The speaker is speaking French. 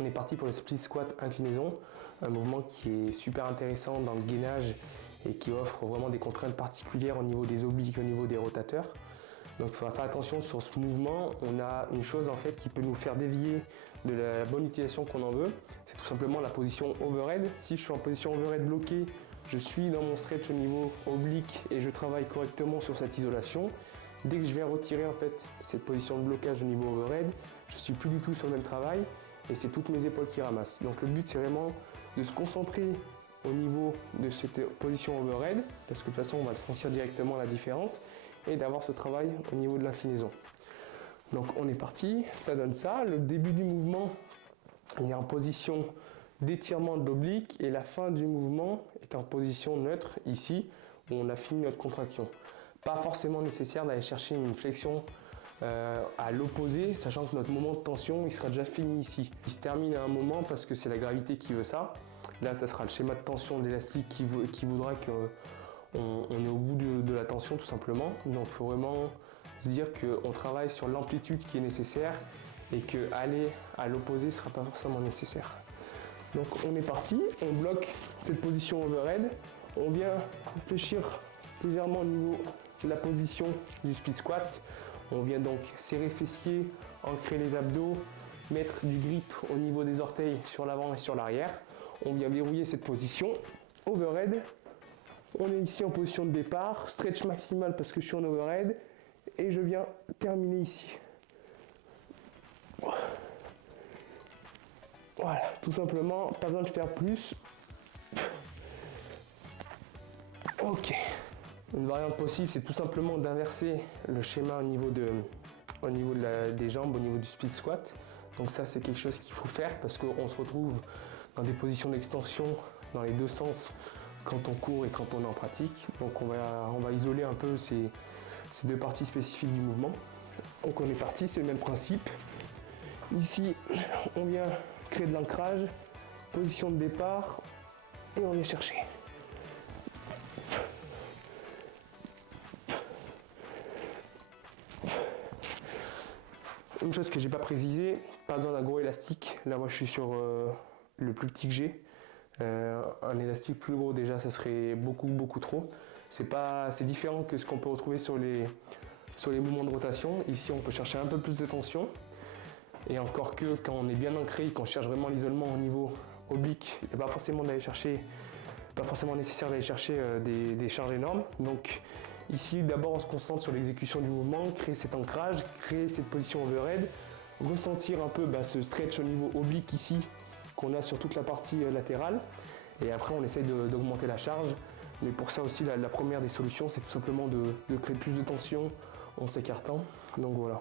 On est parti pour le split squat inclinaison, un mouvement qui est super intéressant dans le gainage et qui offre vraiment des contraintes particulières au niveau des obliques, au niveau des rotateurs. Donc il faudra faire attention sur ce mouvement. On a une chose en fait qui peut nous faire dévier de la bonne utilisation qu'on en veut. C'est tout simplement la position overhead. Si je suis en position overhead bloquée, je suis dans mon stretch au niveau oblique et je travaille correctement sur cette isolation. Dès que je viens retirer en fait cette position de blocage au niveau overhead, je suis plus du tout sur le même travail et c'est toutes mes épaules qui ramassent. Donc le but c'est vraiment de se concentrer au niveau de cette position overhead, parce que de toute façon on va le sentir directement la différence, et d'avoir ce travail au niveau de l'inclinaison. Donc on est parti, ça donne ça. Le début du mouvement, il est en position d'étirement de l'oblique et la fin du mouvement est en position neutre ici, où on a fini notre contraction. Pas forcément nécessaire d'aller chercher une flexion à l'opposé, sachant que notre moment de tension il sera déjà fini ici. Il se termine à un moment parce que c'est la gravité qui veut ça. Là, ça sera le schéma de tension de l'élastique qui voudra qu'on est au bout de la tension tout simplement. Donc il faut vraiment se dire qu'on travaille sur l'amplitude qui est nécessaire et qu'aller à l'opposé ne sera pas forcément nécessaire. Donc on est parti, on bloque cette position overhead, on vient réfléchir légèrement au niveau de la position du split squat. On vient donc serrer fessiers, ancrer les abdos, mettre du grip au niveau des orteils sur l'avant et sur l'arrière. On vient verrouiller cette position, overhead. On est ici en position de départ, stretch maximal parce que je suis en overhead. Et je viens terminer ici. Voilà, tout simplement, pas besoin de faire plus. Ok. Une variante possible, c'est tout simplement d'inverser le schéma au niveau des jambes, au niveau du split squat. Donc ça, c'est quelque chose qu'il faut faire parce qu'on se retrouve dans des positions d'extension dans les deux sens quand on court et quand on est en pratique. Donc on va isoler un peu ces deux parties spécifiques du mouvement. Donc on est parti, c'est le même principe. Ici, on vient créer de l'ancrage, position de départ et on vient chercher. Une chose que j'ai pas précisé, pas besoin d'un gros élastique. Là moi je suis sur le plus petit que j'ai. Un élastique plus gros déjà ça serait beaucoup trop. C'est différent que ce qu'on peut retrouver sur les mouvements de rotation. Ici on peut chercher un peu plus de tension. Et encore que quand on est bien ancré, qu'on cherche vraiment l'isolement au niveau oblique, il n'est pas forcément nécessaire d'aller chercher des charges énormes. Donc ici d'abord on se concentre sur l'exécution du mouvement, créer cet ancrage, créer cette position overhead, ressentir un peu ce stretch au niveau oblique ici qu'on a sur toute la partie latérale. Et après on essaye d'augmenter la charge. Mais pour ça aussi la première des solutions c'est tout simplement de créer plus de tension en s'écartant. Donc voilà.